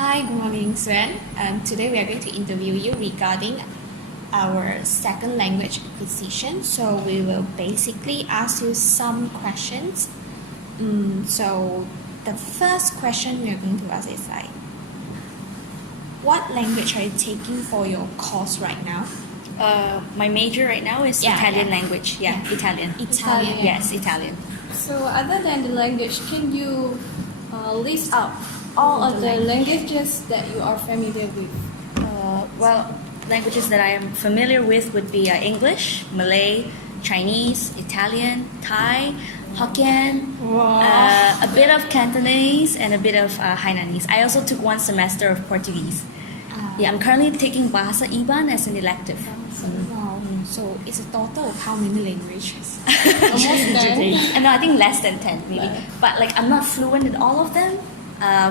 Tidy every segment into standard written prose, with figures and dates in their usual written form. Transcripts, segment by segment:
Hi, good morning, Sven. Today we are going to interview you regarding our second language acquisition. So we will basically ask you some questions. So the first question we are going to ask is like, what language are you taking for your course right now? My major right now is Italian language. Italian. Italian. Yes, Italian. So other than the language, can you list out all of the languages that you are familiar with? Well, languages that I am familiar with would be English, Malay, Chinese, Italian, Thai, Hokkien, a bit of Cantonese, and a bit of Hainanese. I also took one semester of Portuguese. I'm currently taking Bahasa Iban as an elective. Wow. So it's a total of how many languages? Almost 10. No, I think less than 10 maybe. But like I'm not fluent in all of them.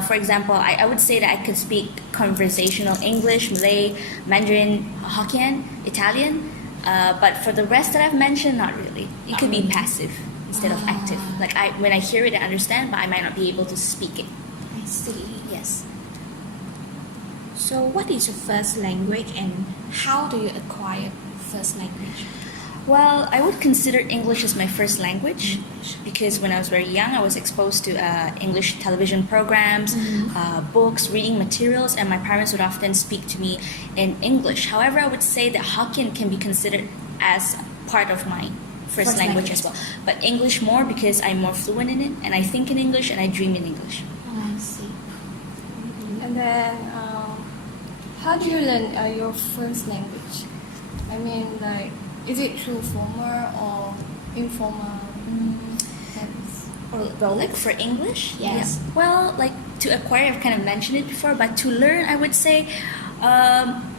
For example, I would say that I could speak conversational English, Malay, Mandarin, Hokkien, Italian. But for the rest that I've mentioned, not really. It could be passive instead of active. Like when I hear it, I understand, but I might not be able to speak it. I see. Yes. So what is your first language and how do you acquire first language? Well, I would consider English as my first language because when I was very young, I was exposed to English television programs, books, reading materials, and my parents would often speak to me in English. However, I would say that Hokkien can be considered as part of my first language as well. But English more because I'm more fluent in it, and I think in English and I dream in English. Oh, I see. And then, how do you learn your first language? I mean, like, is it through formal or informal sense? Or well, like for English? Yes. Yeah. Well, like to acquire, I've kind of mentioned it before, but to learn, I would say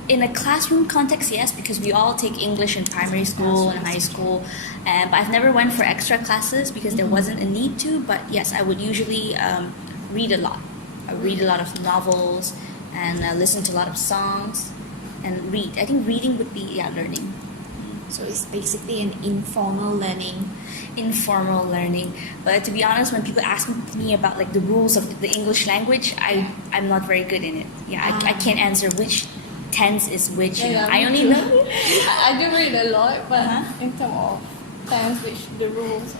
in a classroom context, yes, because we all take English in primary school and high school. But I've never went for extra classes because there wasn't a need to. But yes, I would usually read a lot. I read a lot of novels and listen to a lot of songs and read. I think reading would be learning. So it's basically an informal learning. Informal learning. But to be honest, when people ask me about like the rules of the English language, I'm not very good in it. I can't answer which tense is which. I only know. I do read a lot, but in terms of tense, which the rules.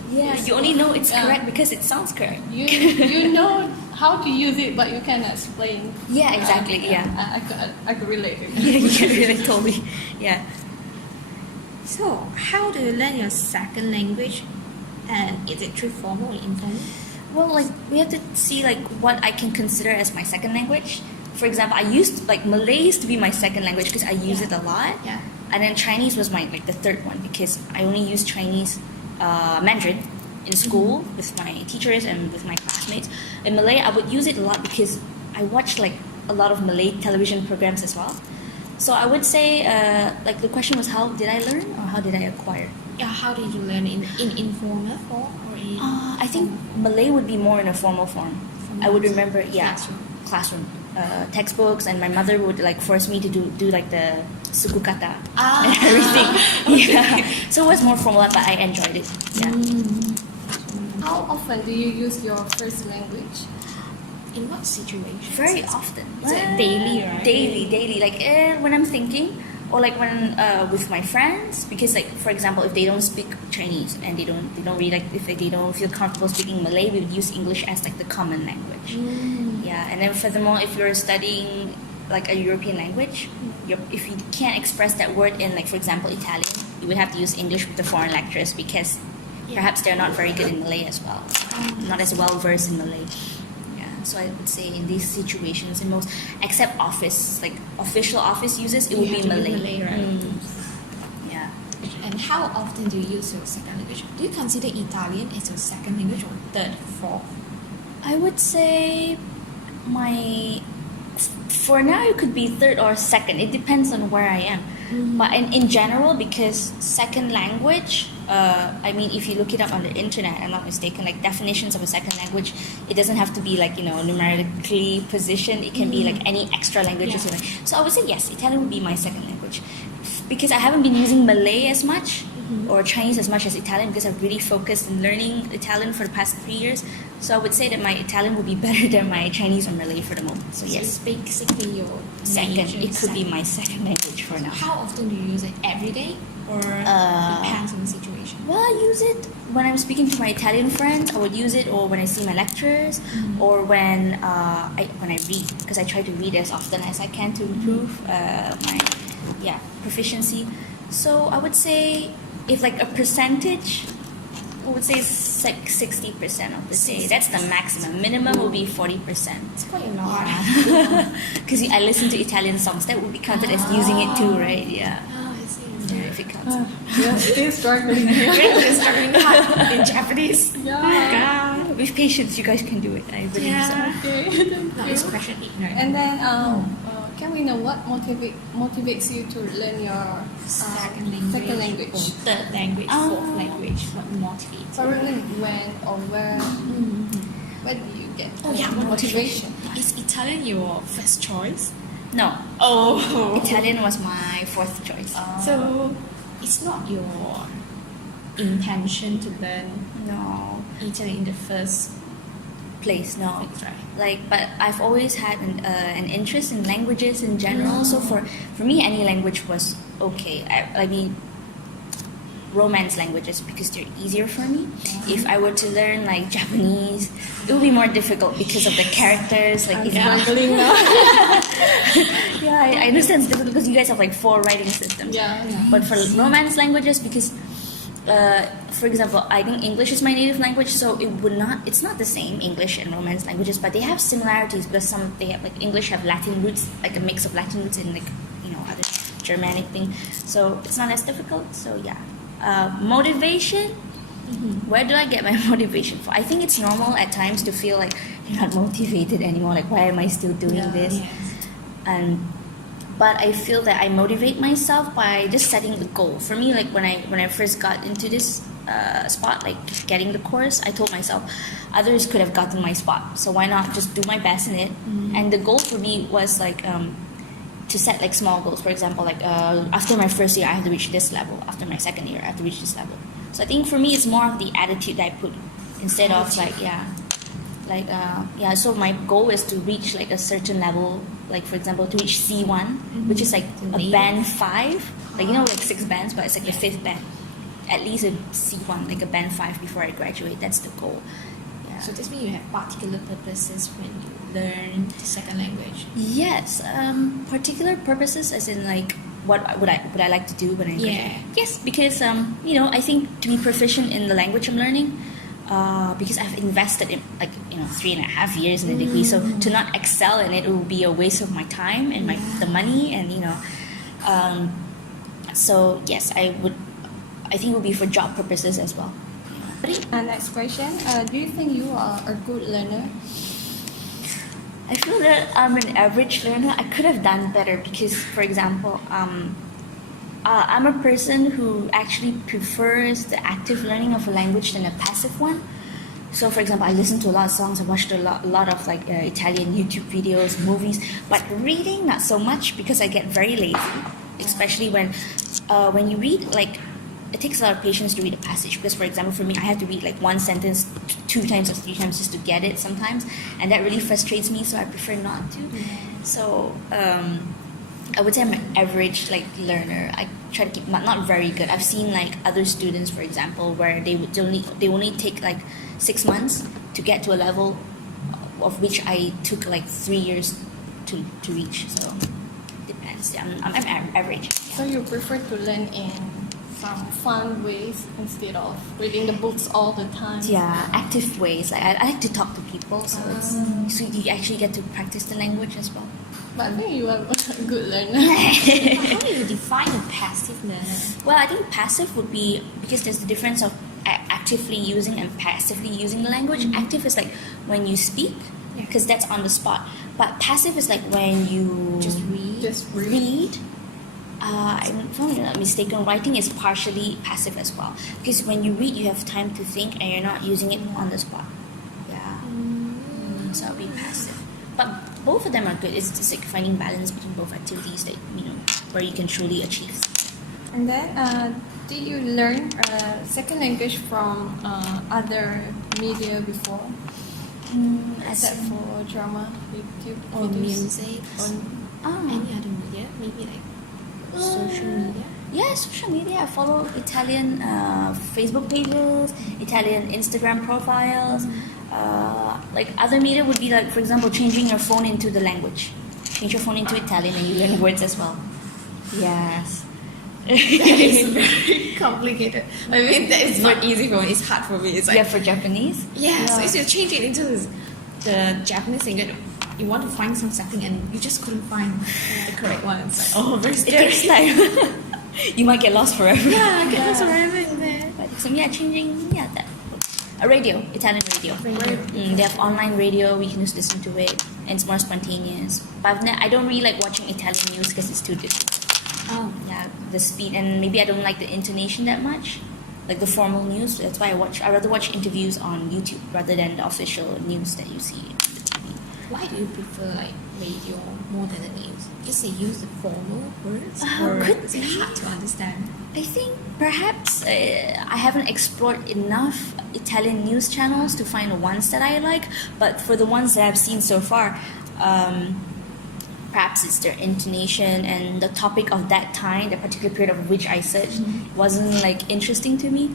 You only know it's correct because it sounds correct. You know how to use it, but you cannot explain. Yeah, exactly. I could relate to that. You can really totally. Yeah. So how do you learn your second language? And is it through formal or informal? Well, like we have to see like what I can consider as my second language. For example, I used like Malay used to be my second language because I use it a lot. Yeah. And then Chinese was my the third one because I only used Chinese Mandarin in school with my teachers and with my classmates. In Malay, I would use it a lot because I watched like a lot of Malay television programs as well. So I would say, like the question was, how did I learn or how did I acquire? Yeah, how did you learn in informal form or in? I think Malay would be more in a formal form. I would remember, classroom textbooks, and my mother would like force me to do like the suku kata and everything. So it was more formal, but I enjoyed it. How often do you use your first language? In what situations? Very often. Is it daily, right? Daily. Like when I'm thinking, or like when with my friends, because like for example, if they don't speak Chinese and they don't really like if they don't feel comfortable speaking Malay, we would use English as like the common language. And then furthermore, if you're studying like a European language, if you can't express that word in like for example Italian, you would have to use English with the foreign lecturers because perhaps they're not very good in Malay as well, not as well versed in Malay. So I would say in these situations, in most, except office, like official office uses, it would be Malay. Right? Yeah. And how often do you use your second language? Do you consider Italian as your second language or third, fourth? I would say for now it could be third or second. It depends on where I am. But in general, because second language, I mean, if you look it up on the internet, I'm not mistaken, like definitions of a second language, it doesn't have to be like, numerically positioned. It can be like any extra languages. So I would say yes, Italian would be my second language. Because I haven't been using Malay as much or Chinese as much as Italian because I've really focused in learning Italian for the past 3 years. So I would say that my Italian would be better than my Chinese or Malay for the moment. So So yes, it's basically your second. major It could be second. my second language for now. How often do you use it? Every day, or depends on the situation? Well, I use it when I'm speaking to my Italian friends. I would use it, or when I see my lecturers, or when I read, because I try to read as often as I can to improve my proficiency. So I would say, if like a percentage, I would say it's like 60% of the day. That's the maximum. Minimum will be 40%. It's quite a lot. Because I listen to Italian songs, that would be counted as using it too, right? Yeah. Oh, I see. Yeah, if it counts. You're still struggling. Really struggling hard in Japanese. Yeah. God. With patience, you guys can do it. I believe so. Yeah. Okay, thank No, it's you. question ignorant. And then, can we know what motivates you to learn your second language, or third language, fourth language, what motivates? Currently, when or where do you get what motivation? Is Italian your first choice? No, Oh, Italian was my fourth choice. So it's not your intention to learn No Italian in the first place, no. place, right? Like, but I've always had an interest in languages in general. So for me, any language was okay. I mean, Romance languages, because they're easier for me. If I were to learn like Japanese, it would be more difficult because of the characters. Like, if Struggling now. I understand it's difficult because you guys have like 4 writing systems. Yeah. But for Romance languages, because for example, I think English is my native language, so it's not the same, English and Romance languages, but they have similarities because they have like English have Latin roots, like a mix of Latin roots and like, other Germanic thing. So it's not as difficult. So yeah. Motivation. Where do I get my motivation for? I think it's normal at times to feel like you're not motivated anymore. Like, why am I still doing this? Yes. But I feel that I motivate myself by just setting the goal. For me, like when I first got into this spot, like getting the course, I told myself others could have gotten my spot, so why not just do my best in it? And the goal for me was like to set like small goals. For example, like after my first year, I have to reach this level. After my second year, I have to reach this level. So I think for me, it's more of the attitude that I put instead of like so my goal is to reach like a certain level, like for example to reach C1, which is like a band 5, like like 6 bands, but it's like the 5th band, at least a C1, like a band 5 before I graduate. That's the goal. So this means you have particular purposes when you learn the second language. Yes, particular purposes as in like what would I like to do when I graduate? Yes, because I think to be proficient in the language I'm learning, because I've invested in 3.5 years in the degree, so to not excel in it, it would be a waste of my time and the money, and so yes, I think it would be for job purposes as well. Next question. Do you think you are a good learner? I feel that I'm an average learner. I could have done better because, for example, I'm a person who actually prefers the active learning of a language than a passive one. So, for example, I listen to a lot of songs. I watched a lot of like Italian YouTube videos, movies, but reading not so much because I get very lazy, especially when you read like. It takes a lot of patience to read a passage because, for example, for me, I have to read like one sentence 2 times or 3 times just to get it sometimes, and that really frustrates me. So I prefer not to. So I would say I'm an average like learner. I try to keep not very good. I've seen like other students, for example, where they only take like 6 months to get to a level of which I took like 3 years to reach. So it depends. Yeah, I'm average. So you prefer to learn in some fun ways instead of reading the books all the time? Yeah, active ways. Like I like to talk to people, so so you actually get to practice the language as well. But I think you are a good learner. How do you define a passive learner? Well, I think passive would be because there's the difference of actively using and passively using the language. Active is like when you speak, because that's on the spot. But passive is like when you Just read. If I'm not mistaken, writing is partially passive as well. Because when you read, you have time to think and you're not using it on the spot. Yeah. So I'll be passive. But both of them are good. It's just like finding balance between both activities that, where you can truly achieve. And then, did you learn second language from other media before? except for drama, YouTube or videos, music, or any other media, maybe like social media. Yeah, social media. I follow Italian Facebook pages, Italian Instagram profiles. Like other media would be like, for example, changing your phone into the language. Change your phone into Italian and you learn words as well. Yes. That is very complicated. I mean, that is not easy for me. It's hard for me. It's like Yeah, for Japanese. yeah. So if you change it into the Japanese thing, you want to find something and you just couldn't find the correct one. It's like, oh, very It scary. takes time. You might get lost forever. Yeah, I get lost forever in there. But so yeah, changing that. A radio, Italian radio. Radio. They have online radio. We can just listen to it, and it's more spontaneous. But I don't really like watching Italian news because it's too difficult. Oh, Yeah, the speed, and maybe I don't like the intonation that much, like the formal news. That's why I rather watch interviews on YouTube rather than the official news that you see on the TV. why do you prefer like radio more than the news? Because they use the formal words, Oh, or could is it be. hard to understand? I think perhaps I haven't explored enough Italian news channels to find the ones that I like, but for the ones that I've seen so far, perhaps it's their intonation and the topic of that time, the particular period of which I searched, wasn't like interesting to me.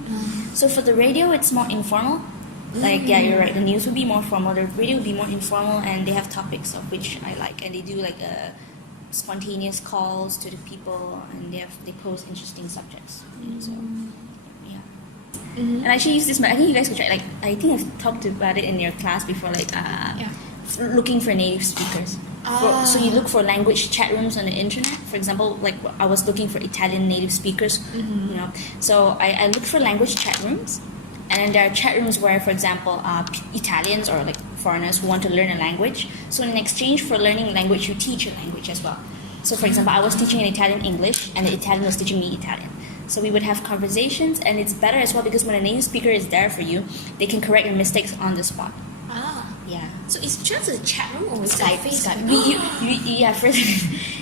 So for the radio, it's more informal. Like, yeah, you're right. The news would be more formal. The radio would be more informal, and they have topics of which I like, and they do like spontaneous calls to the people, and they pose interesting subjects. So, yeah. And I actually use this. I think you guys could try. Like, I think I've talked about it in your class before. Like, looking for native speakers. So you look for language chat rooms on the internet. For example, like I was looking for Italian native speakers. You know, so I look for language chat rooms. And then there are chat rooms where, for example, Italians or like foreigners who want to learn a language. So in exchange for learning language, you teach a language as well. So for example, I was teaching an Italian English, and the Italian was teaching me Italian. So we would have conversations, and it's better as well because when a native speaker is there for you, they can correct your mistakes on the spot. Ah, Yeah. so it's just a chat room or it's Skype. like Facebook? Yeah, first,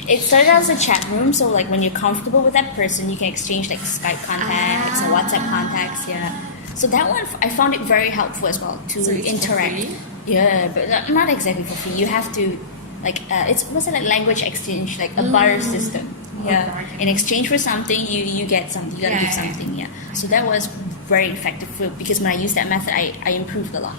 it started as a chat room, so like when you're comfortable with that person, you can exchange like Skype contacts or WhatsApp contacts. Yeah. So that one, I found it very helpful as well to So it's for interact. free? Yeah, but not exactly for free. You have to, like, what's it like language exchange, like a barter system. Yeah. Okay. In exchange for something, you get something. You gotta give something. Yeah. So that was very effective because when I used that method, I improved a lot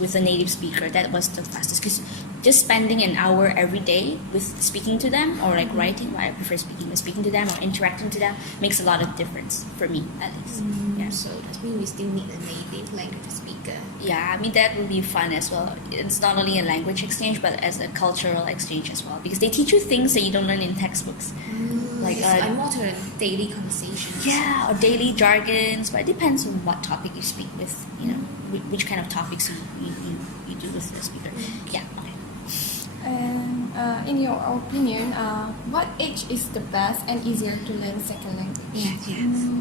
with a native speaker. That was the fastest because just spending an hour every day with speaking to them or like writing, I prefer speaking to them or interacting to them makes a lot of difference for me at least. Yeah. So that means we still need a native language speaker. Yeah, I mean that would be fun as well. It's not only a language exchange but as a cultural exchange as well because they teach you things that you don't learn in textbooks. Like It's more to a daily conversation. yeah, or daily jargons, but it depends on what topic you speak with, you know, which kind of topics you do with the speaker. Yeah, okay. And in your opinion, what age is the best and easier to learn second language? Yes.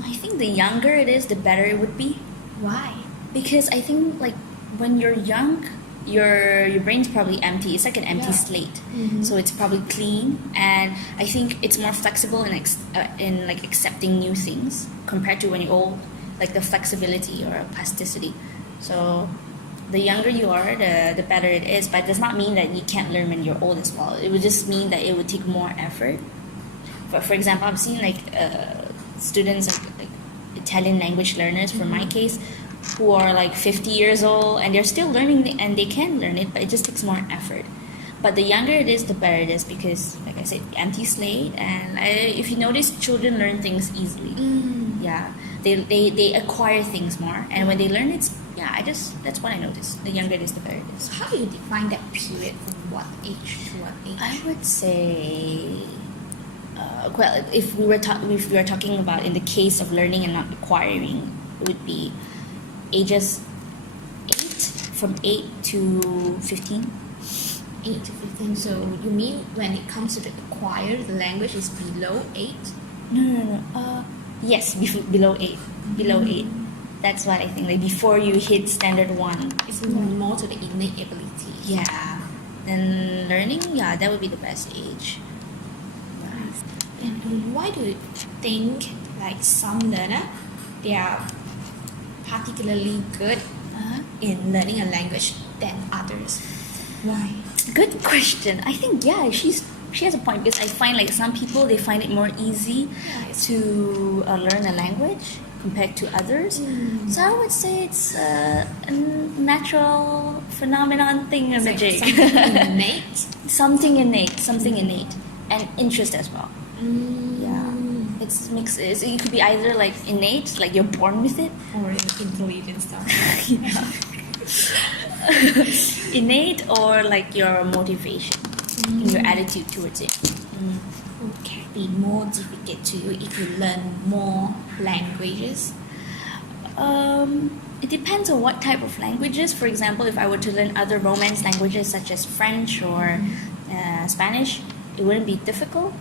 I think the younger it is, the better it would be. Why? Because I think like when you're young, your brain's probably empty. It's like an empty Yeah. slate, so it's probably clean, and I think it's more flexible in like accepting new things compared to when you're old, like the flexibility or plasticity. So the younger you are, the better it is. But it does not mean that you can't learn when you're old as well. It would just mean that it would take more effort. For example, I've seen like students like Italian language learners, for my case, who are like 50 years old and they're still learning and they can learn it, but it just takes more effort. But the younger it is, the better it is because, like I said, empty slate. And if you notice, children learn things easily. Yeah, they acquire things more, and when they learn, that's what I noticed. The younger it is, the better it is. So how do you define that period from what age to what age? I would say, well, if we were talking about in the case of learning and not acquiring, it would be ages 8 from 8 to 15. 8 to 15. So you mean when it comes to the acquire, the language is below 8? No. Yes, below 8. Below 8. That's what I think. Like before you hit standard 1. It's more to the innate ability. Yeah. Then learning, yeah, that would be the best age. And why do you think like some learner, they are particularly good in learning a language than others? languages. Why? Good question. I think she has a point, because I find like some people, they find it more easy to learn a language compared to others. So I would say it's a natural phenomenon thing in the jig. Something innate. something innate, and interest as well. Yeah, it's mixed. It could be either like innate, like you're born with it, Or intelligent stuff. innate, or like your motivation, your attitude towards it. It can be more difficult to you if you learn more languages. It depends on what type of languages. For example, if I were to learn other Romance languages such as French or Spanish, it wouldn't be difficult.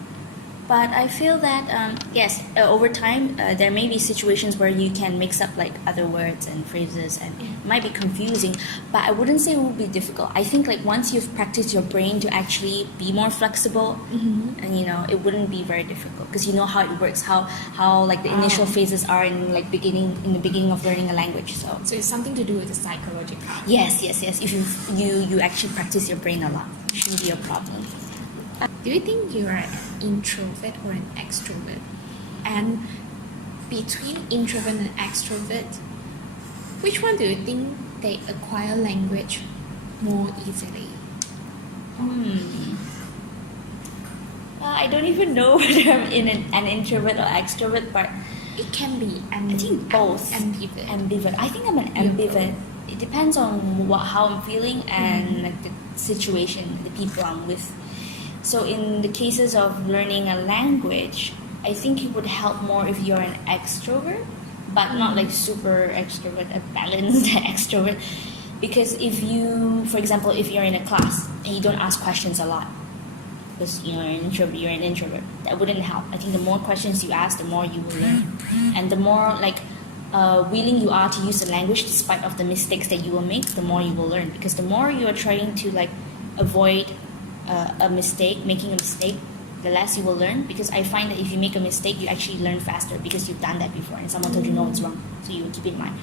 But I feel that yes, over time there may be situations where you can mix up like other words and phrases, and it might be confusing. But I wouldn't say it would be difficult. I think like once you've practiced your brain to actually be more flexible, and it wouldn't be very difficult, because you know how it works, how like the initial phases are in the beginning of learning a language. So So it's something to do with the psychological. yes. If you actually practice your brain a lot, it shouldn't be a problem. Do you think you are an introvert or an extrovert? And between introvert and extrovert, which one do you think they acquire language more easily? I don't even know whether I'm in an introvert or extrovert, but It can be I think both. ambivert. I think I'm an ambivert. It depends on how I'm feeling and like the situation, the people I'm with. So in the cases of learning a language, I think it would help more if you're an extrovert, but not like super extrovert, a balanced extrovert. Because if you, for example, if you're in a class and you don't ask questions a lot, because you're an introvert, that wouldn't help. I think the more questions you ask, the more you will learn, and the more like willing you are to use the language despite of the mistakes that you will make, the more you will learn. Because the more you are trying to like avoid making a mistake, the less you will learn. Because I find that if you make a mistake, you actually learn faster because you've done that before and someone told you no, it's wrong, so you will keep it in mind.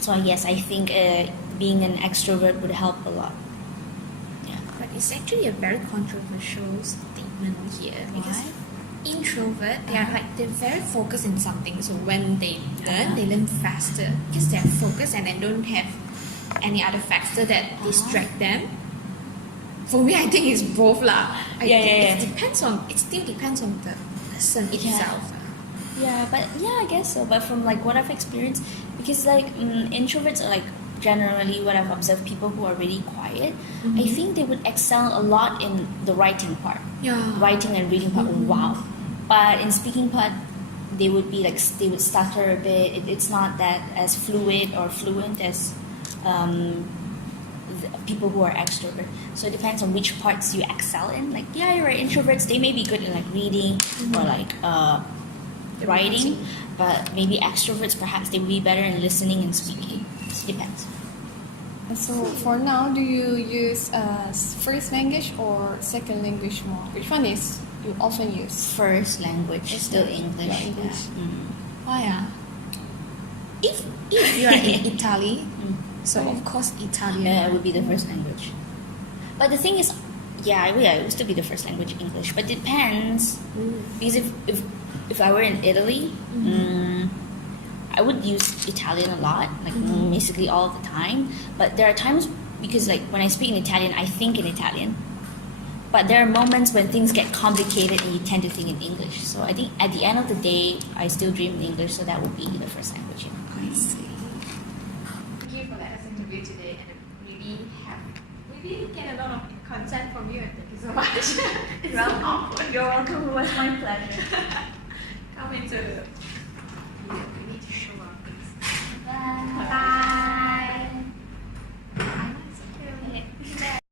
So yes, I think being an extrovert would help a lot. But it's actually a very controversial statement here, because introvert, they're very focused in something. So when they learn faster because they're focused and they don't have any other factor that distract them. For me, I think it's both lah. It still depends on the person itself. I guess so. But from like what I've experienced, because like introverts are like generally what I've observed, people who are really quiet, I think they would excel a lot in the writing part. Writing and reading part, wow. But in speaking part, they would be like, they would stutter a bit. It's not that as fluid or fluent as people who are extrovert. So it depends on which parts you excel in. Like you're introverts, they may be good in like reading or like writing, but maybe extroverts perhaps they would be better in listening and speaking. It depends. So for now, do you use first language or second language more? Which one is you often use? First language, still English. English. Why? If you are in Italy, so of course Italian. It would be the first language. But the thing is, it would still be the first language, English. But it depends. Because if I were in Italy, I would use Italian a lot, like basically all the time. But there are times, because like when I speak in Italian, I think in Italian. But there are moments when things get complicated and you tend to think in English. So I think at the end of the day, I still dream in English, so that would be the first language. I see. Thank you for that interview today, and maybe get a lot of consent from you, and thank you so much. It's so awkward. You're welcome. It was my pleasure. Come into